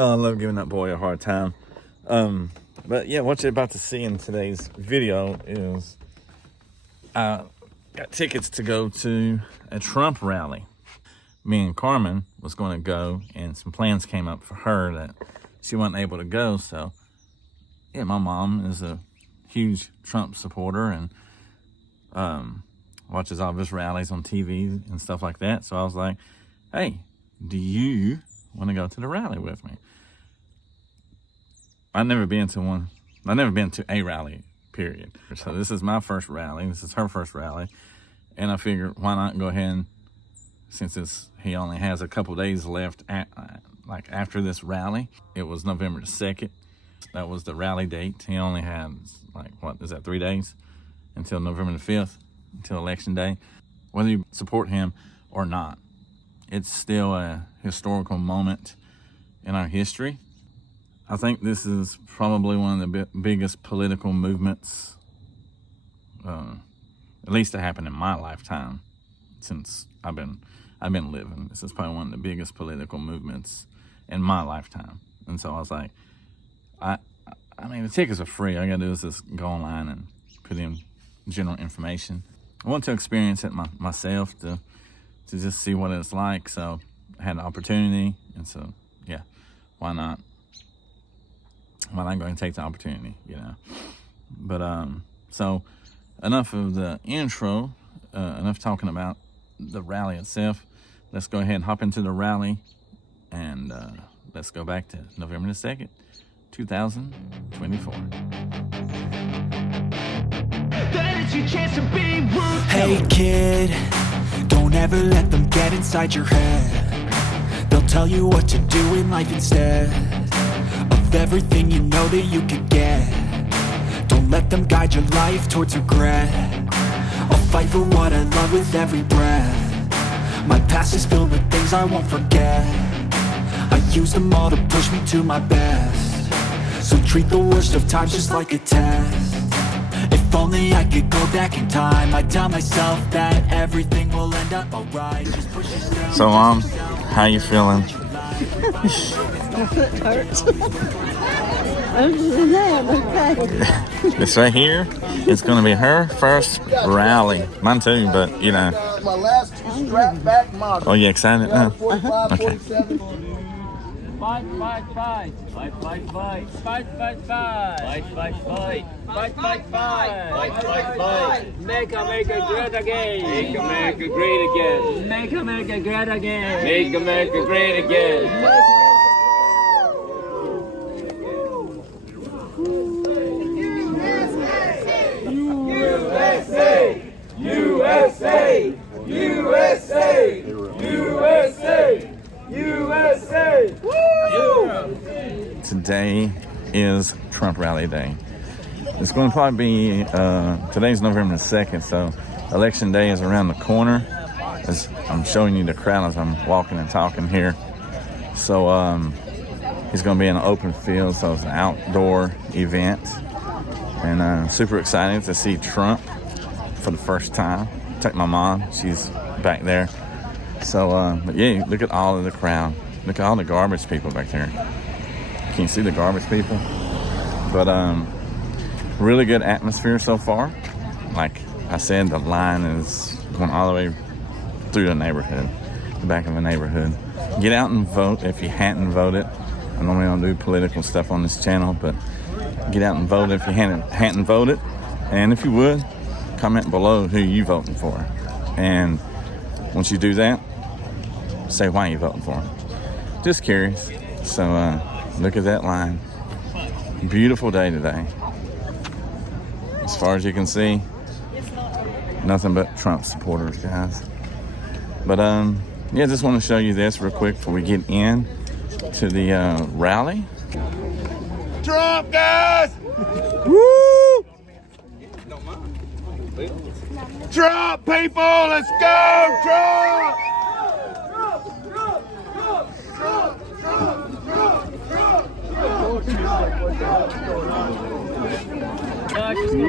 Oh, I love giving that boy a hard time. But yeah, what you're about to see in today's video is I got tickets to go to a Trump rally. Me and Carmen was going to go, and some plans came up for her that she wasn't able to go. So yeah, my mom is a huge Trump supporter and watches all of his rallies on TV and stuff like that. So I was like, hey, do you want to go to the rally with me? I've never been to a rally, period. So this is my first rally. This is her first rally. And I figured, why not go ahead, since he only has a couple days left after this rally. It was November the 2nd. That was the rally date. He only has, 3 days until November the 5th, until Election Day. Whether you support him or not, it's still a historical moment in our history. I think this is probably one of the biggest political movements, at least to happen in my lifetime, since I've been living. This is probably one of the biggest political movements in my lifetime. And so I was like, I mean, the tickets are free. All I gotta do is just go online and put in general information. I want to experience it myself to just see what it's like. So I had an opportunity, and so yeah, why not? Why not go and take the opportunity, you know? But so enough of the intro, enough talking about the rally itself. Let's go ahead and hop into the rally, and let's go back to November the 2nd, 2024. Hey kid, don't ever let them get inside your head. They'll tell you what to do in life instead of everything you know that you could get. Don't let them guide your life towards regret. I'll fight for what I love with every breath. My past is filled with things I won't forget. I use them all to push me to my best. So treat the worst of times just like a test. If only I could go back in time, I'd tell myself that everything will end up alright. Just push yourself. So how you feeling? My foot hurts. Other than that, I'm okay. It's right here. It's going to be her first rally. Mine too, but you know. My last strap back model. Oh, you excited now? 45, Okay. 47. Fight, fight, fight. Fight, fight, fight. Fight, fight, fight. Fight, fight, fight. Fight, fight, fight. Fight, fight, fight. Make America great again. Make America great again. Make America great again. Make America great again. USA! USA! USA! USA! USA! Woo! Today is Trump rally day. It's going to probably be, today's November the 2nd, so Election Day is around the corner. As I'm showing you the crowd as I'm walking and talking here. So he's going to be in an open field, so it's an outdoor event. And super excited to see Trump for the first time. Take my mom, she's back there. So, but yeah, look at all of the crowd. Look at all the garbage people back there. Can you see the garbage people? But really good atmosphere so far. Like I said, the line is going all the way through the neighborhood, the back of the neighborhood. Get out and vote if you hadn't voted. I normally don't do political stuff on this channel, but get out and vote if you hadn't voted. And if you would, comment below who you voting for. And once you do that, say why you voting for them. Just curious. So look at that line. Beautiful day today. As far as you can see, nothing but Trump supporters, guys. But yeah, just want to show you this real quick before we get in to the rally. Trump, guys! Woo! Trump, people, let's go! Trump!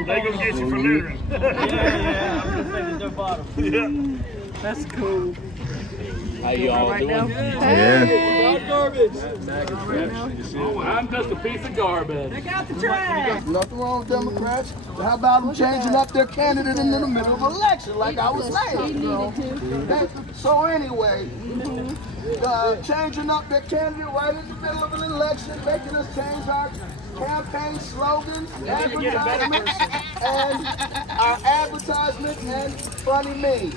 They gonna get you for littering. Yeah, I'm just thinking their bottom. Yeah. That's cool. How y'all doing? Yeah. I'm just a piece of garbage. Take out the trash. Nothing wrong with Democrats. How about them changing up their candidate in the middle of the election, like I was saying? So anyway, changing up their candidate right in the middle of an election, making us change our campaign slogans, advertisements, and our advertisements and funny memes.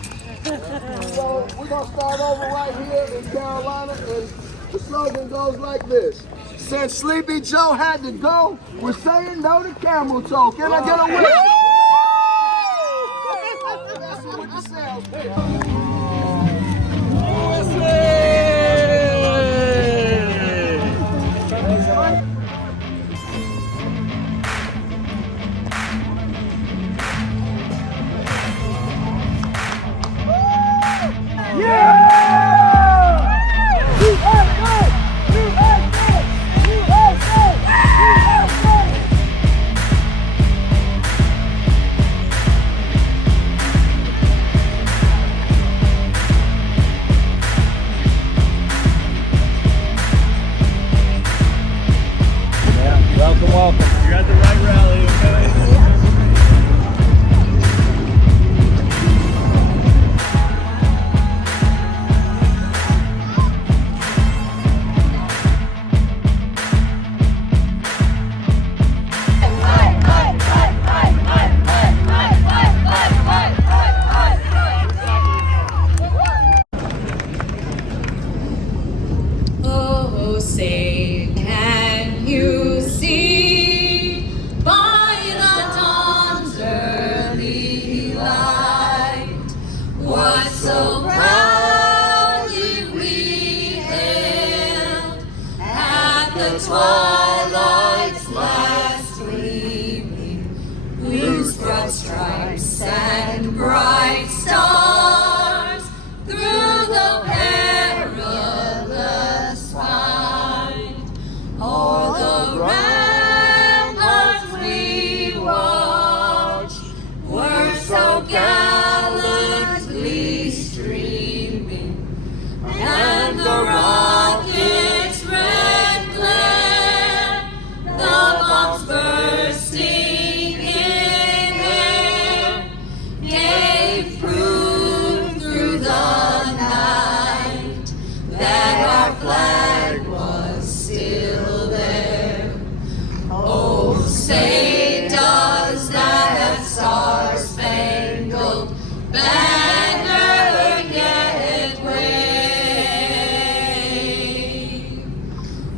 So we're gonna start over right here in Carolina, and the slogan goes like this. Since Sleepy Joe had to go, we're saying no to camel toe. Can I get a win? Let's see what the sales pitch. Welcome. You're at the right rally, okay? Oh, say, can you see by the dawn's early light what so proudly we hailed at the twilight's last gleaming, whose broad stripes and bright stars through the perilous fight o'er the ramparts we watched were so gallantly streaming, and the rocket's red glare, the bombs bursting in air, gave proof through the night that our flag was still there. Oh, say does that star-spangled banner yet wave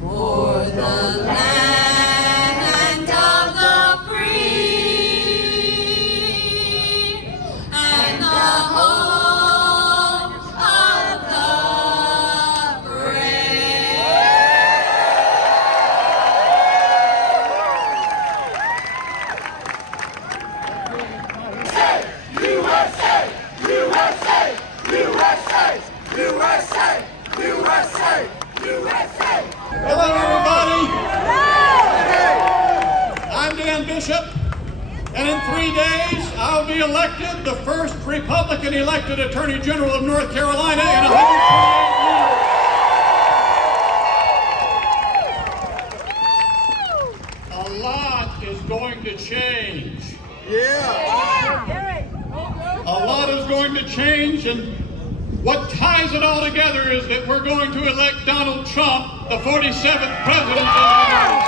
for the land of the free and the home of the brave. Hello, everybody. I'm Dan Bishop, and in 3 days, I'll be elected the first Republican elected Attorney General of North Carolina in 128 years. A lot is going to change. A lot is going to change, and what ties it all together is that we're going to elect Donald Trump, the 47th President of the United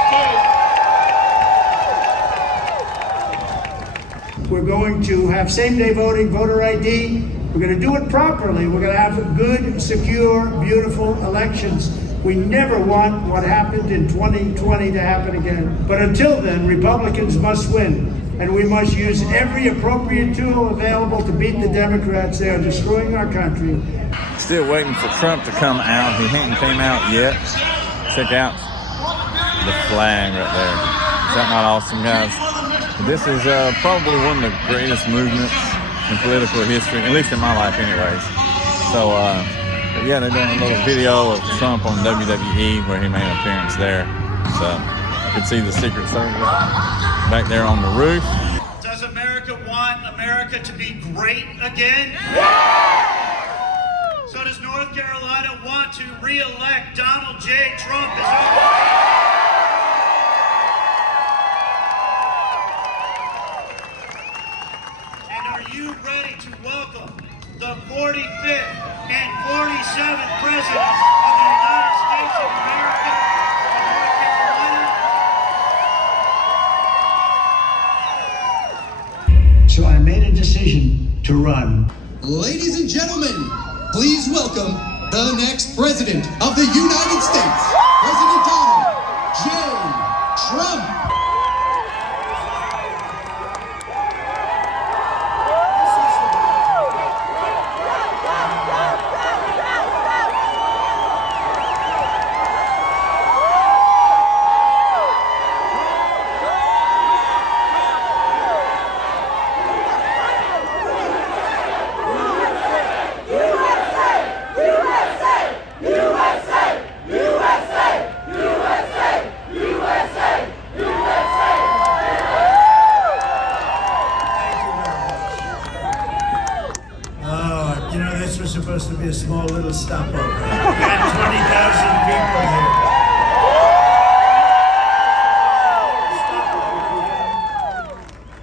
States. We're going to have same-day voting, voter ID. We're going to do it properly. We're going to have good, secure, beautiful elections. We never want what happened in 2020 to happen again. But until then, Republicans must win. And we must use every appropriate tool available to beat the Democrats. They are destroying our country. Still waiting for Trump to come out. He hasn't came out yet. Check out the flag right there. Is that not awesome, guys? This is probably one of the greatest movements in political history, at least in my life anyways. So, but yeah, they're doing a little video of Trump on WWE where he made an appearance there. So you can see the Secret Service back there on the roof. Does America want America to be great again? Yeah! does North Carolina want to re-elect Donald J. Trump as And are you ready to welcome the 45th and 47th President of the United States of America of North Carolina? So I made a decision to run. Ladies and gentlemen, please welcome the next President of the United States, President Donald J. Trump. This was supposed to be a small little stopover. We got 20,000 people here.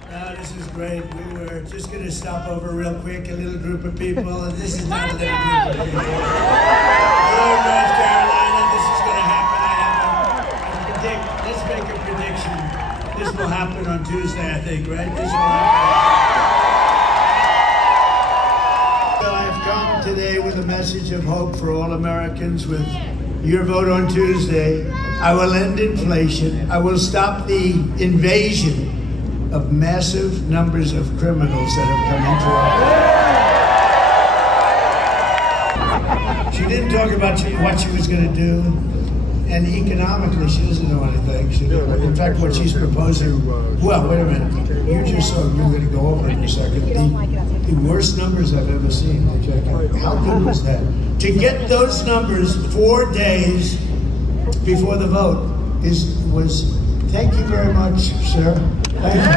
No, this is great. We were just going to stop over real quick, a little group of people, and this is not a little group of people. Hello, North Carolina. This is going to happen. Let's make a prediction. This will happen on Tuesday, I think, right? This will happen. Come today with a message of hope for all Americans. With your vote on Tuesday, I will end inflation. I will stop the invasion of massive numbers of criminals that have come into our country. She didn't talk about what she was going to do, and economically, she doesn't know anything. In fact, what she's proposing, well, wait a minute. You just saw, you're going to go over it in a second. The worst numbers I've ever seen. How good was that? To get those numbers 4 days before the vote was. Thank you very much, sir. Thank you.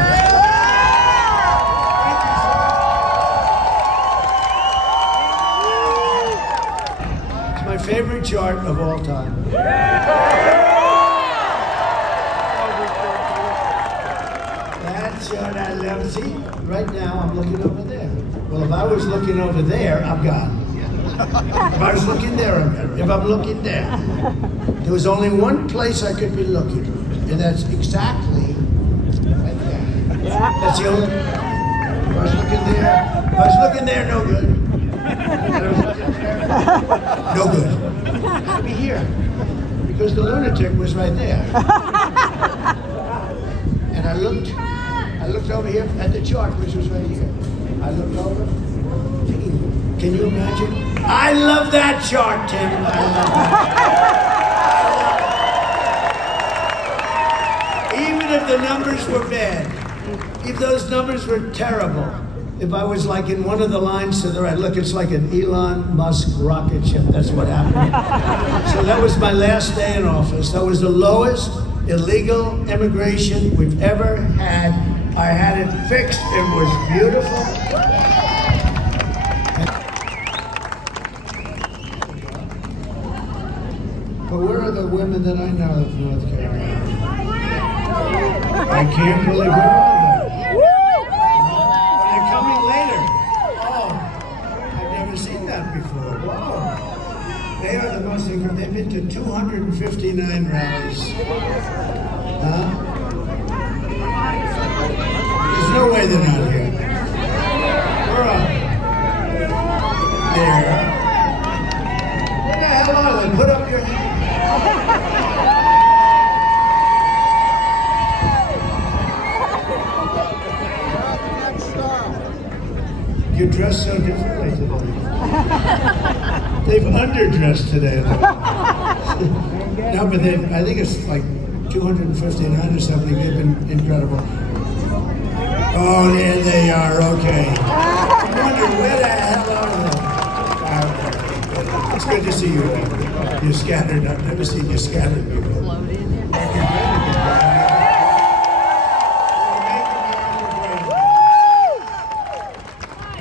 It's my favorite chart of all time. That chart I love. See, right now I'm looking over there. Well, if I was looking over there, I'm gone. If I was looking there, I'm gone. If I'm looking there, there was only one place I could be looking, and that's exactly right there. That's the only. If I was looking there, no good. No good. I'd be here because the lunatic was right there. And I looked over here at the chart, which was right here. I looked over. Can you imagine? I love that chart, Tim. I love that. Even if the numbers were bad, if those numbers were terrible, if I was like in one of the lines to the right, look, it's like an Elon Musk rocket ship. That's what happened. So that was my last day in office. That was the lowest illegal immigration we've ever had. I had it fixed. It was beautiful. But where are the women that I know of North Carolina? I can't believe where are they? They're coming later. Oh, I've never seen that before. Wow. They are the most incredible. They've been to 259 rallies. Huh? There's no way they're not here. Where are they? There. Where the hell are they? Put up your hand. You dress so differently today. They've underdressed today. No, but I think it's like 259 or something. They've been incredible. Oh, there they are. Okay. I wonder where the hell are they? It's good to see you. You're scattered. I've never seen you scattered before.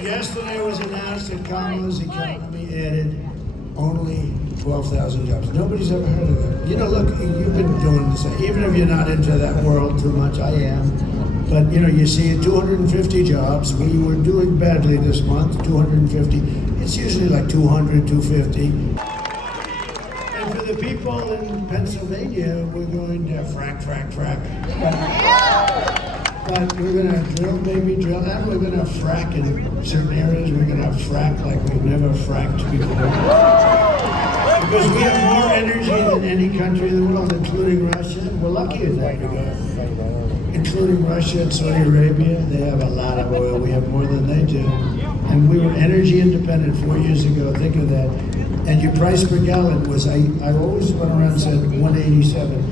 Yesterday was announced that Kamala's economy added only 12,000 jobs. Nobody's ever heard of that. You know, look, you've been doing this. Even if you're not into that world too much, I am. But you know, you see 250 jobs. We were doing badly this month, 250. It's usually like 200, 250. And for the people in Pennsylvania, we're going to frack. But we're going to drill, drill, and we're going to frack in certain areas. We're going to frack like we've never fracked before. Because we have more energy than any country in the world, including Russia. We're lucky in that regard. Including Russia and Saudi Arabia, they have a lot of oil. We have more than they do. And we were energy independent 4 years ago. Think of that. And your price per gallon was, I always went around and said 187.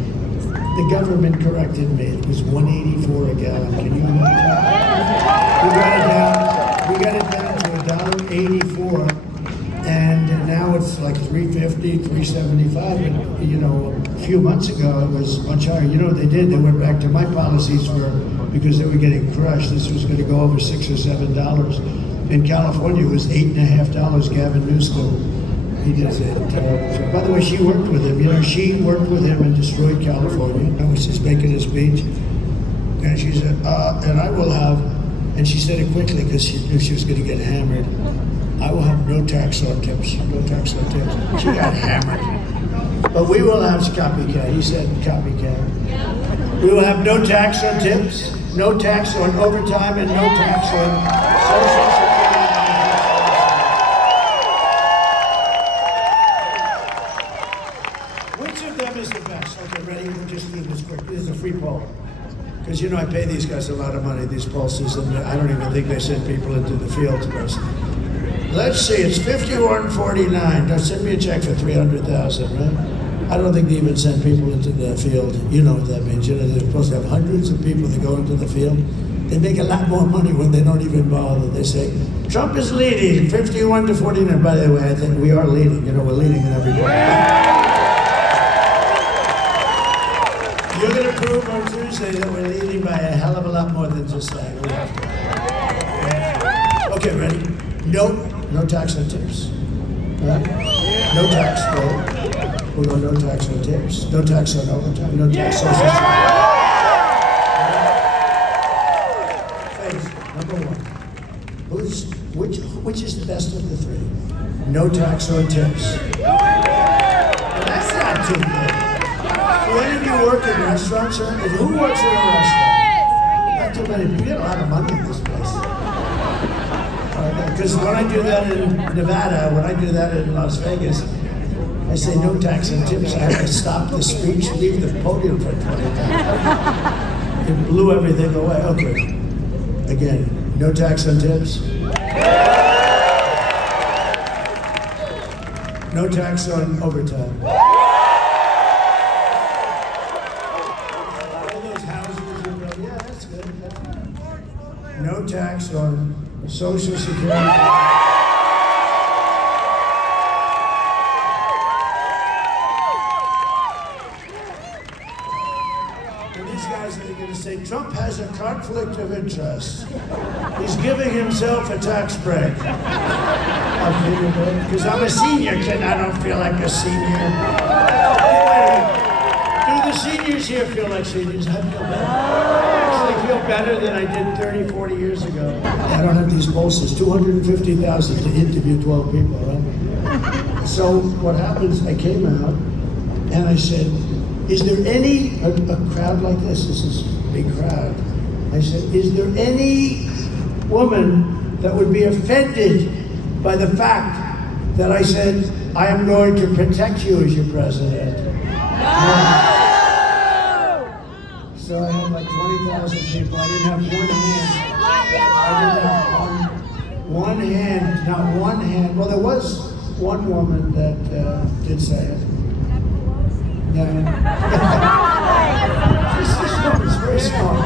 The government corrected me. It was 184 a gallon. Can you imagine? We got it down to $1.84. And now it's like $3.50, $3.75. And, you know, a few months ago it was much higher. You know what they did? They went back to my policies because they were getting crushed. This was going to go over $6 or $7. In California, it was $8.50. Gavin Newsom, he does a terrible job. By the way, she worked with him. You know, she worked with him and destroyed California. I was just making a speech, and she said, and I will have, and she said it quickly because she knew she was going to get hammered. I will have no tax on tips. No tax on tips. She got hammered. But we will have copycat. He said copycat. We will have no tax on tips, no tax on overtime, and no tax on social security. Which of them is the best? Okay, ready? We'll just do this quick. This is a free poll. Because, you know, I pay these guys a lot of money, these pollsters, and I don't even think they send people into the field to us. Let's see, it's 51-49. Now send me a check for $300,000, right? I don't think they even send people into the field. You know what that means. You know, they're supposed to have hundreds of people that go into the field. They make a lot more money when they don't even bother. They say, Trump is leading, 51-49. By the way, I think we are leading. You know, we're leading in every poll. You're going to prove on Tuesday that we're leading by a hell of a lot more than just saying. Okay, ready? No tax on tips. Right? No tax, right? We're going no tax on tips. No tax on overtime. No tax on social security. Number one. Which is the best of the three? No tax on tips. Well, that's not too good. Do any of you work in restaurants? Or who works in a restaurant? Not too many. We get a lot of money in this place. Because when I do that in Nevada, when I do that in Las Vegas, I say no tax and tips. I have to stop the speech, leave the podium for 20 minutes. It blew everything away. Okay. Again, no tax on tips. No tax on overtime. All those houses are built. Yeah, that's good. No tax on social security. And these guys are going to say, Trump has a conflict of interest. He's giving himself a tax break. Because I'm a senior kid, I don't feel like a senior. Do the seniors here feel like seniors? I feel better. I feel better than I did 30, 40 years ago. I don't have these pollsters, 250,000 to interview 12 people, right? So what happens, I came out and I said, is there any, a crowd like this is a big crowd. I said, is there any woman that would be offended by the fact that I said, I am going to protect you as your president? No. So I had like 20,000 people. I didn't have one hand. I didn't have one hand, not one hand. Well, there was one woman that did say it. Yeah. This woman's very smart.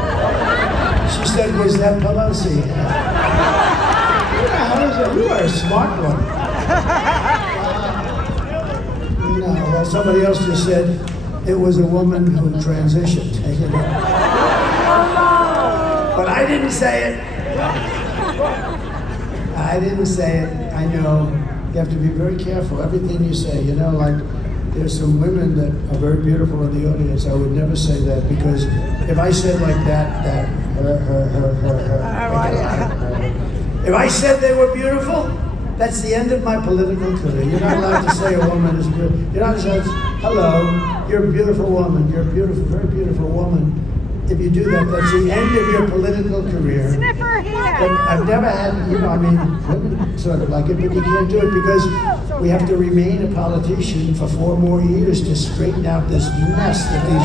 She said, was that Pelosi? You are a smart one. No, well, somebody else just said it was a woman who transitioned. But I didn't say it. I didn't say it. I know. You have to be very careful, everything you say. You know, like, there's some women that are very beautiful in the audience. I would never say that, because if I said like that, if I said they were beautiful, that's the end of my political career. You're not allowed to say a woman is beautiful. You're not allowed to say, hello, you're a beautiful woman. You're a beautiful, very beautiful woman. If you do that, that's the end of your political career. Sniffer here. But I've never had, women sort of like it, but you can't do it because we have to remain a politician for 4 more years to straighten out this mess that these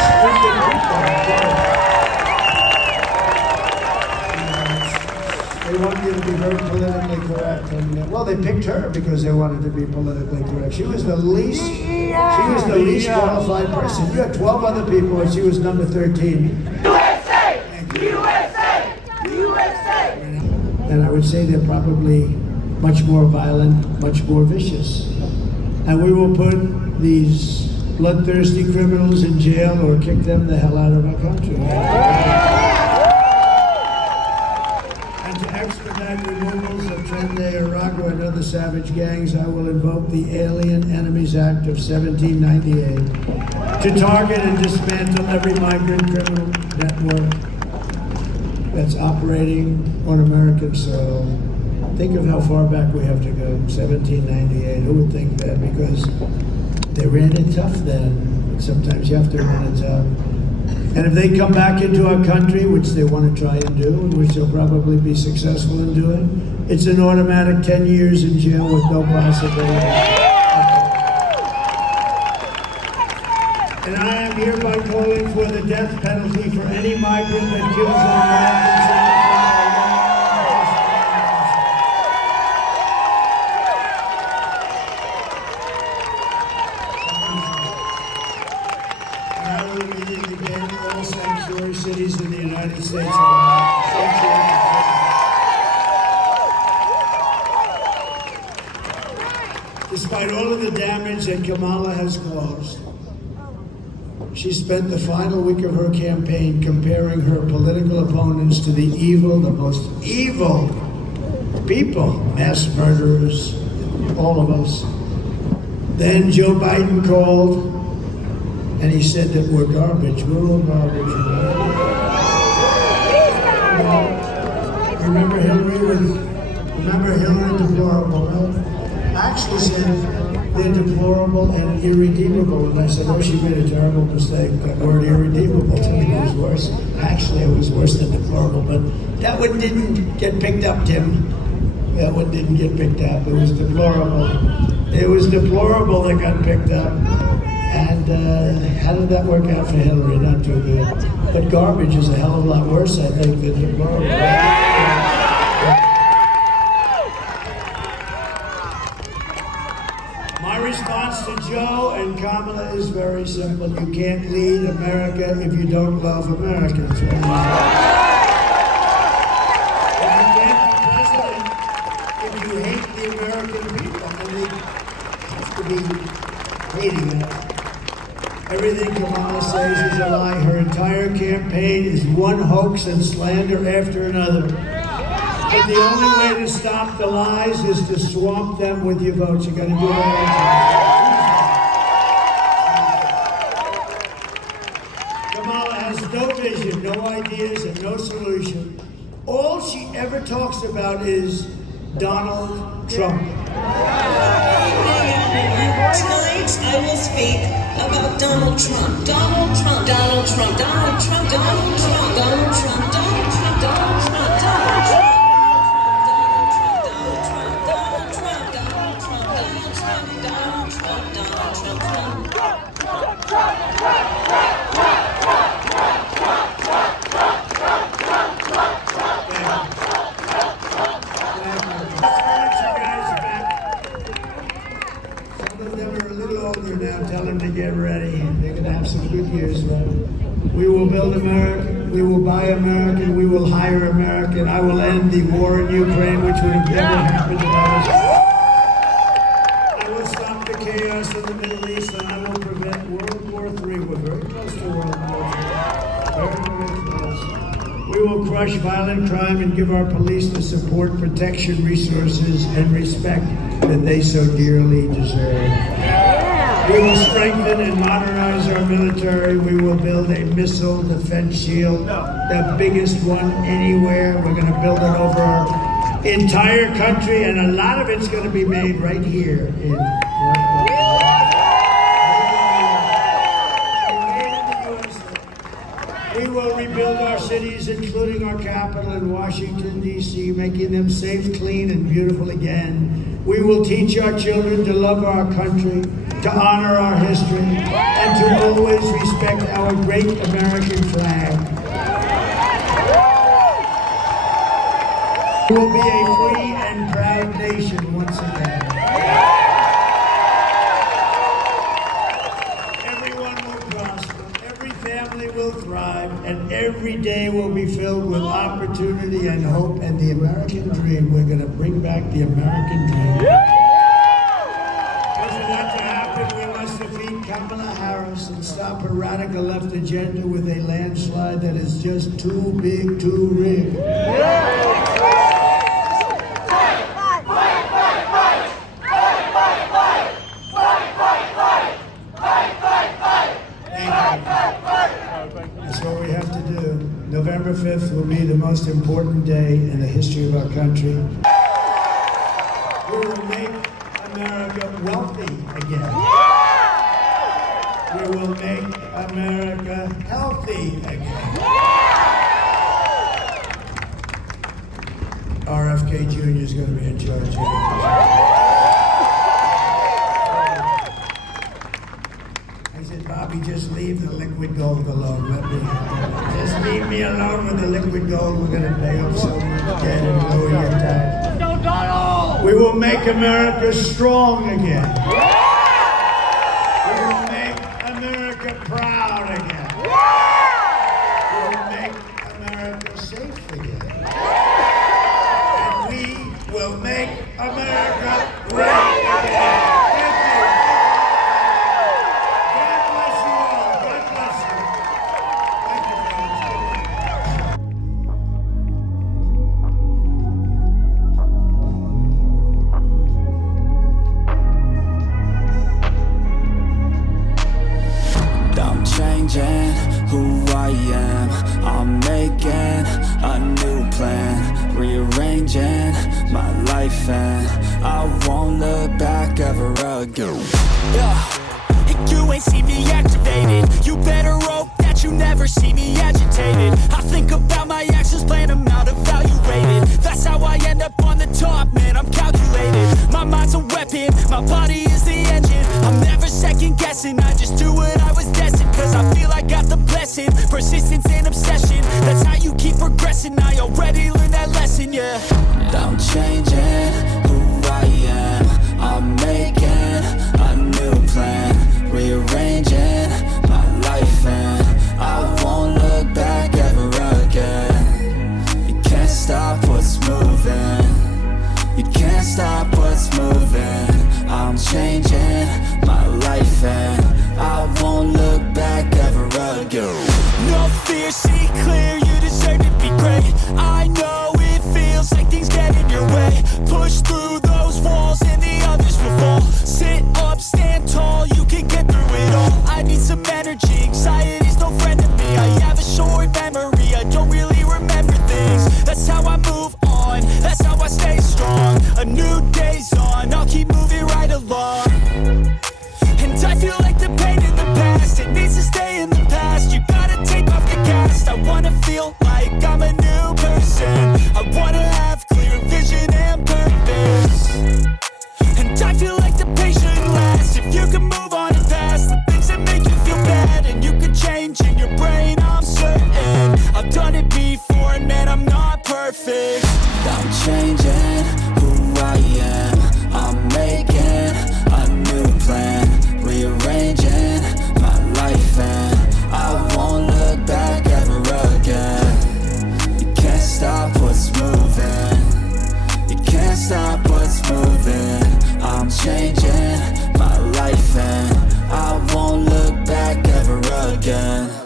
stupid people are doing. They want you to be very politically correct, and well, they picked her because they wanted to be politically correct. She was the least qualified person. You had 12 other people, and she was number 13. USA! USA! USA! And I would say they're probably much more violent, much more vicious. And we will put these bloodthirsty criminals in jail or kick them the hell out of our country. And to expedite removals of Trende, Arago, and other savage gangs, I will invoke the Alien Enemies Act of 1798 to target and dismantle every migrant criminal network that's operating on American soil. Think of how far back we have to go, 1798. Who would think that? Because they ran it tough then. Sometimes you have to run it tough. And if they come back into our country, which they want to try and do, and which they'll probably be successful in doing, it's an automatic 10 years in jail with no possibility. And I am hereby calling for the death penalty for any migrant that kills an American. Cities in the United States of America. Despite all of the damage that Kamala has caused, she spent the final week of her campaign comparing her political opponents to the most evil people, mass murderers, all of us. Then Joe Biden called, and he said that we're garbage. We're all garbage. Remember Hillary deplorable, right? I actually said they're deplorable and irredeemable. And I said, oh, she made a terrible mistake. That word irredeemable to me was worse. Actually, it was worse than deplorable. But that one didn't get picked up, Tim. That one didn't get picked up. It was deplorable. It was deplorable that got picked up. And how did that work out for Hillary? Not too good. But garbage is a hell of a lot worse, I think, than deplorable. My response to Joe and Kamala is very simple. You can't lead America if you don't love Americans. You can't be president if you hate the American people. And they have to be hating us. Everything Kamala says is a lie. Her entire campaign is one hoax and slander after another. But the only way to stop the lies is to swamp them with your votes. You got to do it all the time. Kamala has no vision, no ideas, and no solution. All she ever talks about is Donald Trump. Tonight I will speak about Donald Trump. Donald Trump. Donald Trump. Donald Trump. Donald Trump. Donald Trump. Donald Trump. Donald Trump. Donald Trump. Get ready. They're going to have some good years, right? We will build America. We will buy American. We will hire American. I will end the war in Ukraine, which would have never happened otherwise. I will stop the chaos in the Middle East, and I will prevent World War III. We're very close to World War III. Very, very close. We will crush violent crime and give our police the support, protection, resources, and respect that they so dearly deserve. We will strengthen and modernize our military. We will build a missile defense shield, the biggest one anywhere. We're going to build it over our entire country, and a lot of it's going to be made right here in We will rebuild our cities, including our capital in Washington, D.C., making them safe, clean, and beautiful again. We will teach our children to love our country, to honor our history, and to always respect our great American flag. We will be a free and proud nation once again. Everyone will prosper, every family will thrive, and every day will be filled with opportunity and hope and the American dream. We're going to bring back the American dream. Kamala Harris and stop her radical left agenda with a landslide that is just too big, too rigged. That's what we have to do. November 5th will be the most important day in the history of our country. We will make America wealthy again. We will make America healthy again. RFK Jr. is going to be in charge here. I said, Bobby, just leave the liquid gold alone. Just leave me alone with the liquid gold. We're going to pay off so much debt and lower your tax. We will make America strong again. Proud again. We'll make America safe again. And we will make America great again. Thank you. God bless you all. God bless you. Thank you, Changing who I am, I'm making a new plan, rearranging my life, and I won't look back ever again. You ain't see me activated, you better hope that you never see me agitated. I think about my actions, plan them out, evaluated. That's how I end up on the top, man, I'm calculated. My mind's a weapon, my body is the engine. I'm never second guessing, I just do what I was destined. Cause I feel I got the blessing, persistence and obsession. That's how you keep progressing, I already learned that lesson, yeah. I'm changing who I am, I'm making a new plan, rearranging my life, and I won't look back ever again. You can't stop what's moving, you can't stop what's moving. I'm changing my life, and I won't look back ever again. No fear, see clear, you deserve to be great. I know it feels like things get in your way. Push through those walls and the others will fall. Sit up, stand tall, you can get through it all. I need some energy, anxiety's no friend to me. I have a short memory, I don't really remember things. That's how I move on, that's how I stay strong. A new day's on, I'll keep moving right along. And I feel like the pain in the past, it needs to stay in the past. You gotta take off the cast. I wanna feel like I'm a new person. I wanna have clear vision and purpose. And I feel like the pain shouldn't last. If you can move on and past the things that make you feel bad, and you can change in your brain, I'm certain. I've done it before, and man, I'm not perfect. I'm changing who I am, I'm making a new plan, rearranging my life, and I won't look back ever again. You can't stop what's moving, you can't stop what's moving. I'm changing my life, and I won't look back ever again.